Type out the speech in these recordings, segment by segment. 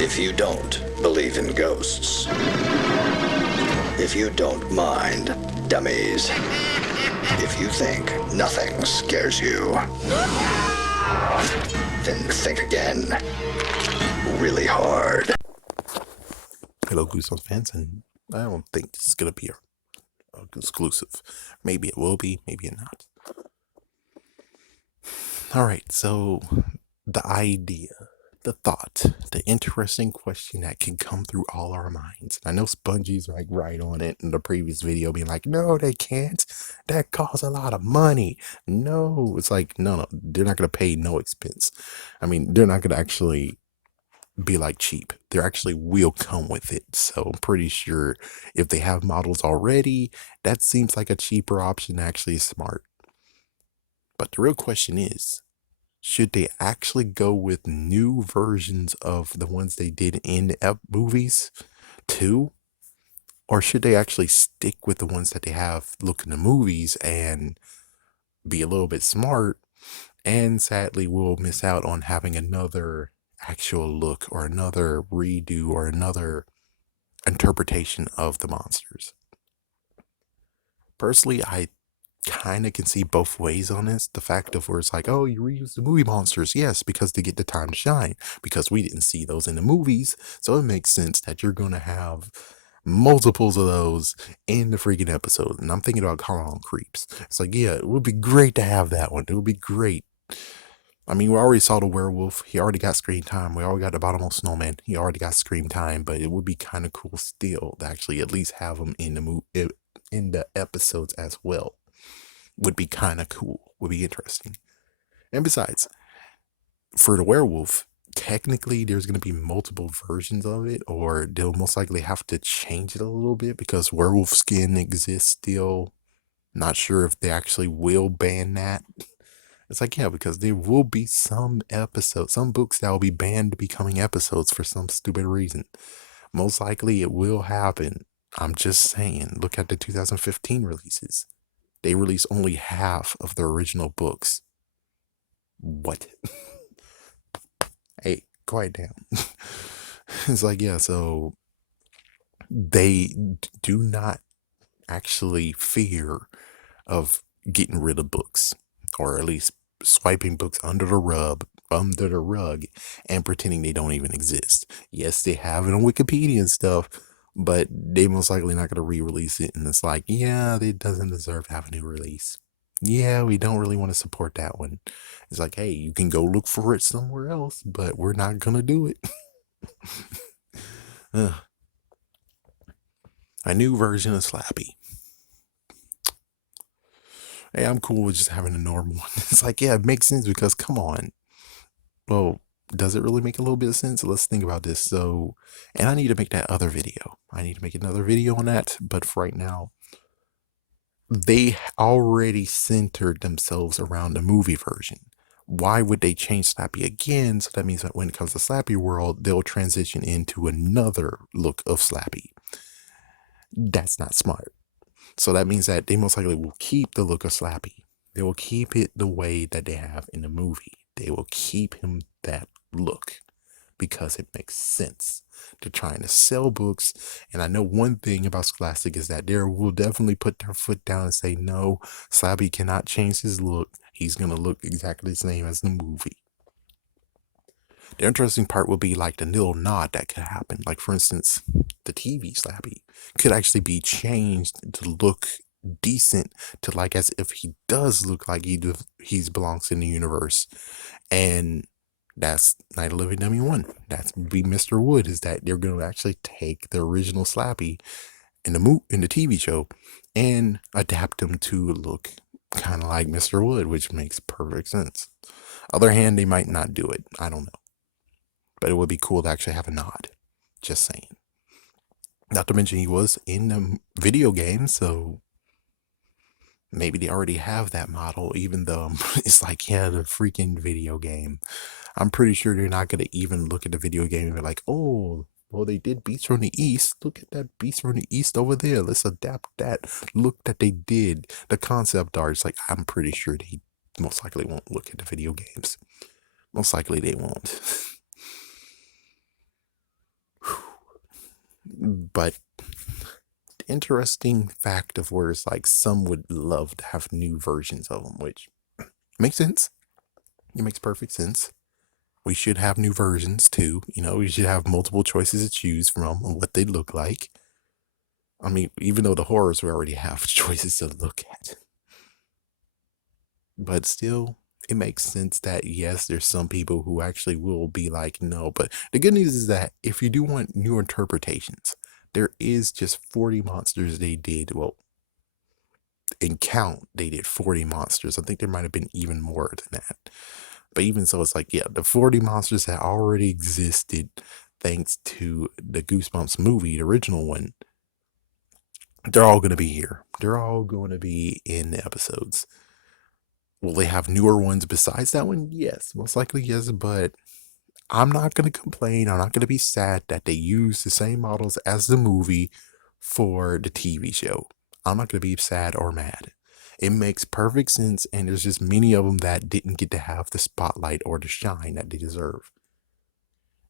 If you don't believe in ghosts, if you don't mind dummies, if you think nothing scares you, then think again. Really hard. Hello, Goosebumps fans, and I don't think this is going to be a exclusive. Maybe it will be, maybe it not. Alright, so the idea, the thought, the interesting question that can come through all our minds. I know Spongy's like right on it in the previous video being like, no, they can't. That costs a lot of money. No, it's like, no, they're not going to pay no expense. I mean, they're not going to actually be like cheap. They actually will come with it. So I'm pretty sure if they have models already, that seems like a cheaper option, actually smart. But the real question is, should they actually go with new versions of the ones they did in the movies too? Or should they actually stick with the ones that they have look in the movies and be a little bit smart? And sadly, we'll miss out on having another actual look or another redo or another interpretation of the monsters. Personally, I kind of can see both ways on this. The fact of where it's like, oh, you reuse the movie monsters. Yes, because they get the time to shine. Because we didn't see those in the movies. So it makes sense that you're going to have multiples of those in the freaking episode. And I'm thinking about calling on Creeps. It's like, yeah, it would be great to have that one. It would be great. I mean, we already saw the werewolf. He already got screen time. We already got the bottomless snowman. He already got screen time. But it would be kind of cool still to actually at least have him in the episodes as well. Would be kind of cool. Would be interesting. And besides, for the werewolf, technically there's going to be multiple versions of it, or they'll most likely have to change it a little bit because werewolf skin exists still. Not sure if they actually will ban that. It's like, yeah, because there will be some episodes, some books that will be banned becoming episodes for some stupid reason. Most likely it will happen. I'm just saying, look at the 2015 releases. They released only half of the original books. What? Hey, quiet down. It's like, yeah, so they do not actually fear of getting rid of books, or at least swiping books under the rug and pretending they don't even exist. Yes, they have it on Wikipedia and stuff, but they most likely not going to re-release it. And it's like, yeah, it doesn't deserve to have a new release. Yeah, we don't really want to support that one. It's like, hey, you can go look for it somewhere else, but we're not going to do it. A new version of Slappy. Hey, I'm cool with just having a normal one. It's like, yeah, it makes sense because come on. Well, does it really make a little bit of sense? Let's think about this. So, and I need to make that other video. I need to make another video on that. But for right now, they already centered themselves around the movie version. Why would they change Slappy again? So that means that when it comes to Slappy World, they'll transition into another look of Slappy. That's not smart. So that means that they most likely will keep the look of Slappy. They will keep it the way that they have in the movie. They will keep him that look because it makes sense. They're trying to sell books. And I know one thing about Scholastic is that they will definitely put their foot down and say, no, Slappy cannot change his look. He's going to look exactly the same as the movie. The interesting part will be like the little nod that could happen. Like, for instance, the TV Slappy could actually be changed to look decent, to like as if he does look like he belongs in the universe. And that's Night of Living Dummy 1. That's be Mr. Wood, is that they're going to actually take the original Slappy in the TV show and adapt him to look kind of like Mr. Wood, which makes perfect sense. Other hand, they might not do it. I don't know. But it would be cool to actually have a nod. Just saying. Not to mention he was in the video game, so maybe they already have that model, even though it's like, yeah, the freaking video game. I'm pretty sure they're not going to even look at the video game and be like, oh, well, they did Beast from the East. Look at that Beast from the East over there. Let's adapt that look that they did. The concept art. It's like, I'm pretty sure they most likely won't look at the video games. Most likely they won't. But interesting fact of where it's like some would love to have new versions of them, which makes sense. It makes perfect sense. We should have new versions too. We should have multiple choices to choose from on what they look like. I mean, even though the horrors we already have choices to look at, but still, it makes sense that yes, there's some people who actually will be like, no. But the good news is that if you do want new interpretations, there is just 40 monsters they did. Well, in count, they did 40 monsters. I think there might have been even more than that. But even so, it's like, yeah, the 40 monsters that already existed thanks to the Goosebumps movie, the original one, they're all going to be here. They're all going to be in the episodes. Will they have newer ones besides that one? Yes, most likely yes, but I'm not going to complain. I'm not going to be sad that they use the same models as the movie for the TV show. I'm not going to be sad or mad. It makes perfect sense, and there's just many of them that didn't get to have the spotlight or the shine that they deserve.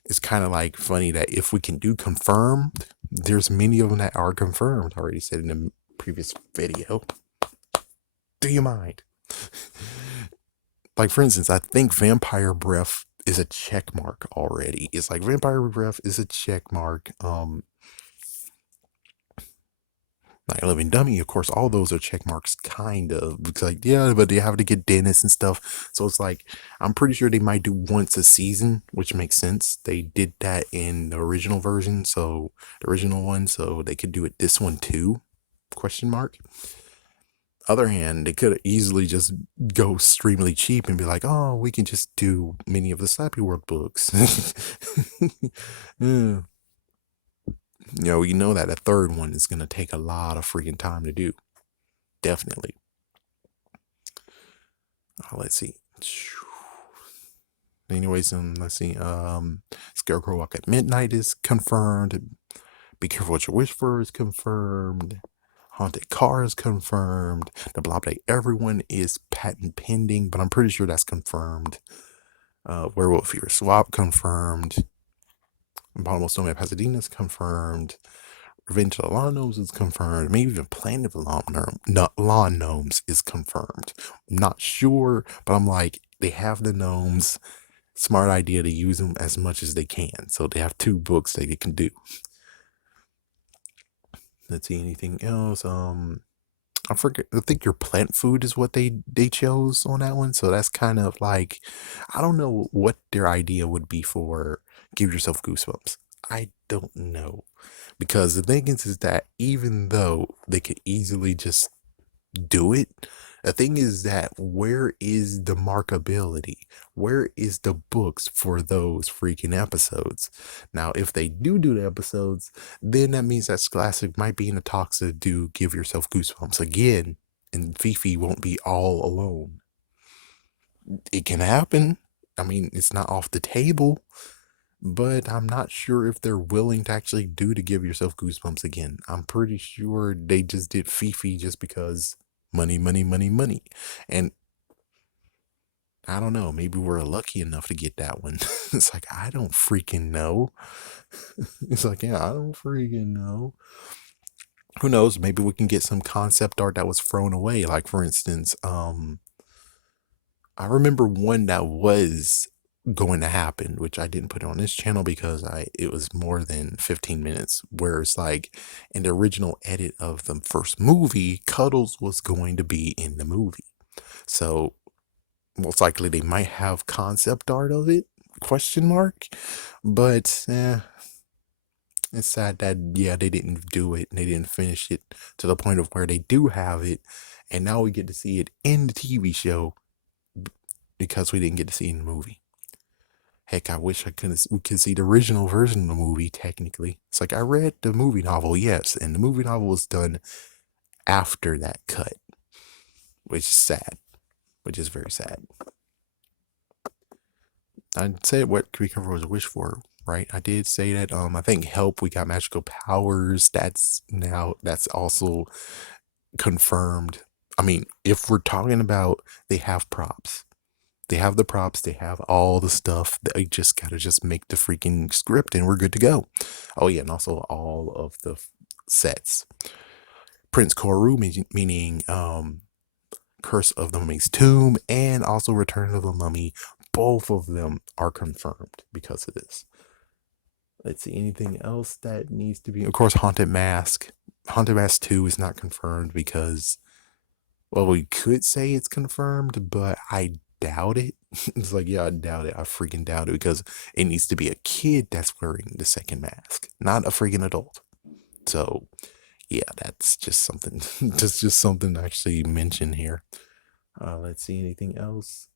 It's kind of like funny that if we can do confirmed, there's many of them that are confirmed. I already said in the previous video. Do you mind? Like, for instance, I think Vampire Breath is a check mark already. It's like Vampire Breath is a check mark. Like Living Dummy, of course, all those are check marks, kind of. Because, like, yeah, but they have to get dentists and stuff. So it's like, I'm pretty sure they might do once a season, which makes sense. They did that in the original version, so the original one, so they could do it this one too? Question mark. Other hand, they could easily just go extremely cheap and be like, oh, we can just do many of the Slappy World books. Yeah. We know that a third one is going to take a lot of freaking time to do. Definitely. Let's see. Anyways, let's see. Scarecrow Walk at Midnight is confirmed. Be Careful What You Wish For is confirmed. Haunted Car is confirmed. The Blob Day Everyone is patent pending, but I'm pretty sure that's confirmed. Werewolf Fever Swap confirmed. Bottomless Snowman Pasadena is confirmed. Revenge of the Lawn Gnomes is confirmed. Maybe even Planet of the Lawn Gnomes is confirmed. I'm not sure, but I'm like, they have the gnomes. Smart idea to use them as much as they can. So they have 2 books that they can do. Let's see, anything else? I forget. I think Your Plant Food is what they chose on that one. So that's kind of like, I don't know what their idea would be for Give Yourself Goosebumps. I don't know. Because the thing is that even though they could easily just do it, the thing is that where is the markability? Where is the books for those freaking episodes? Now, if they do the episodes, then that means that Scholastic might be in the talks to do Give Yourself Goosebumps again, and Fifi won't be all alone. It can happen. I mean, it's not off the table. But I'm not sure if they're willing to actually do to Give Yourself Goosebumps again. I'm pretty sure they just did Fifi just because money, money, money, money. And I don't know, maybe we're lucky enough to get that one. It's like, I don't freaking know. It's like, yeah, I don't freaking know. Who knows? Maybe we can get some concept art that was thrown away. Like, for instance, I remember one that was going to happen, which I didn't put on this channel because it was more than 15 minutes, where it's like in the original edit of the first movie, Cuddles was going to be in the movie. So most likely they might have concept art of it, question mark. But it's sad that, yeah, they didn't do it and they didn't finish it to the point of where they do have it. And now we get to see it in the TV show because we didn't get to see it in the movie. Heck, I wish we could see the original version of the movie, technically. It's like, I read the movie novel, yes, and the movie novel was done after that cut, which is sad, which is very sad. I said what Be Careful What You Wish For, right? I did say that, I think Help, we got magical powers, that's also confirmed. I mean, if we're talking about they have props, They have the props, they have all the stuff. They just gotta just make the freaking script and we're good to go. Oh yeah, and also all of the sets. Prince Koru, meaning Curse of the Mummy's Tomb, and also Return of the Mummy. Both of them are confirmed because of this. Let's see, anything else that needs to be. Of course, Haunted Mask. Haunted Mask 2 is not confirmed because, well, we could say it's confirmed, but I doubt it. It's like, yeah, I doubt it. I freaking doubt it because it needs to be a kid that's wearing the second mask, not a freaking adult. So, yeah, that's just something, just something to actually mention here. Let's see, anything else?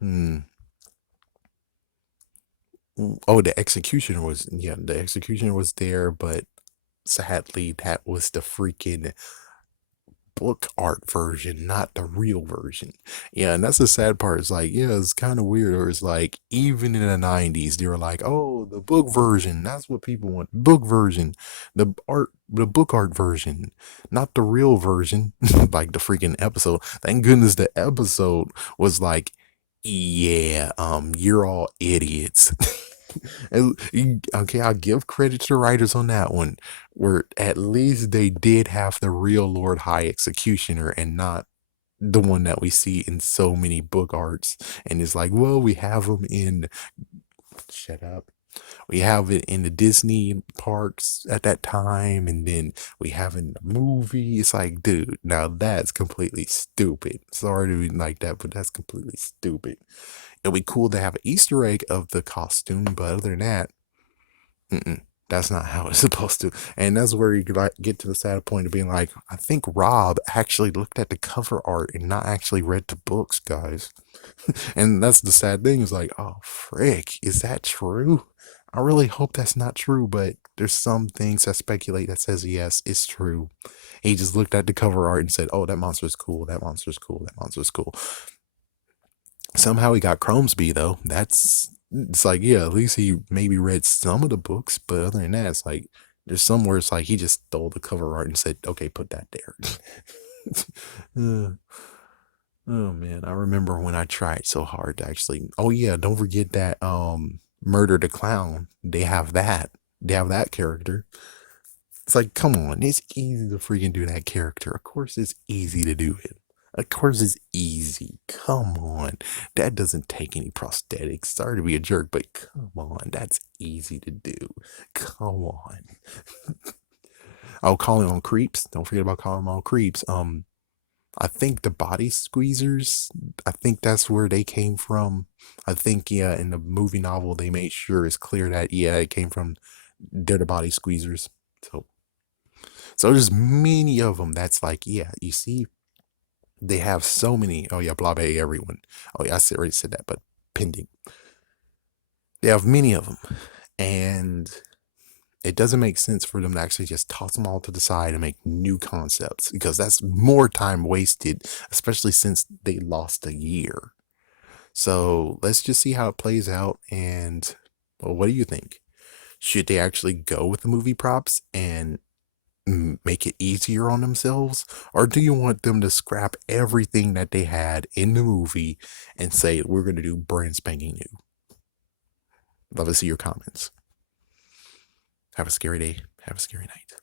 Hmm. Oh, the executioner was, yeah, the executioner was there, but sadly, that was the freaking book art version, not the real version. Yeah, and that's the sad part. It's like, yeah, it's kind of weird. Or it's like, even in the 90s, they were like, oh, the book version, that's what people want. Book version, the book art version, not the real version, like the freaking episode. Thank goodness the episode was like, yeah, you're all idiots. Okay, I'll give credit to the writers on that one, where at least they did have the real Lord High Executioner and not the one that we see in so many book arts. And it's like, well, we have them in, shut up. We have it in the Disney parks at that time, and then we have it in the movie. It's like, dude, now that's completely stupid. Sorry to be like that, but that's completely stupid. It'll be cool to have an Easter egg of the costume, but other than that, that's not how it's supposed to. And that's where you like get to the sad point of being like, I think Rob actually looked at the cover art and not actually read the books, guys. And that's the sad thing is like, oh frick, is that true? I really hope that's not true, but there's some things that speculate that says yes, it's true. He just looked at the cover art and said, oh, that monster's cool, that monster's cool, that monster's cool. Somehow he got Cromesby though. It's like, yeah, at least he maybe read some of the books, but other than that, it's like there's somewhere it's like he just stole the cover art and said, okay, put that there. Oh man, I remember when I tried so hard to actually, oh yeah, don't forget that Murder the Clown. They have that. They have that character. It's like, come on, it's easy to freaking do that character. Of course it's easy to do it. Of course it's easy. Come on. That doesn't take any prosthetics. Sorry to be a jerk, but come on. That's easy to do. Come on. Oh, calling on creeps. Don't forget about calling on creeps. I think the body squeezers, I think that's where they came from. I think, yeah, in the movie novel, they made sure it's clear that, yeah, it came from, they're the body squeezers. So there's many of them that's like, yeah, you see, they have so many. Oh, yeah, blah, blah, everyone. Oh, yeah, already said that, but pending. They have many of them. And it doesn't make sense for them to actually just toss them all to the side and make new concepts because that's more time wasted, especially since they lost a year. So let's just see how it plays out. And, well, what do you think? Should they actually go with the movie props and make it easier on themselves? Or do you want them to scrap everything that they had in the movie and say, we're going to do brand spanking new? Love to see your comments. Have a scary day. Have a scary night.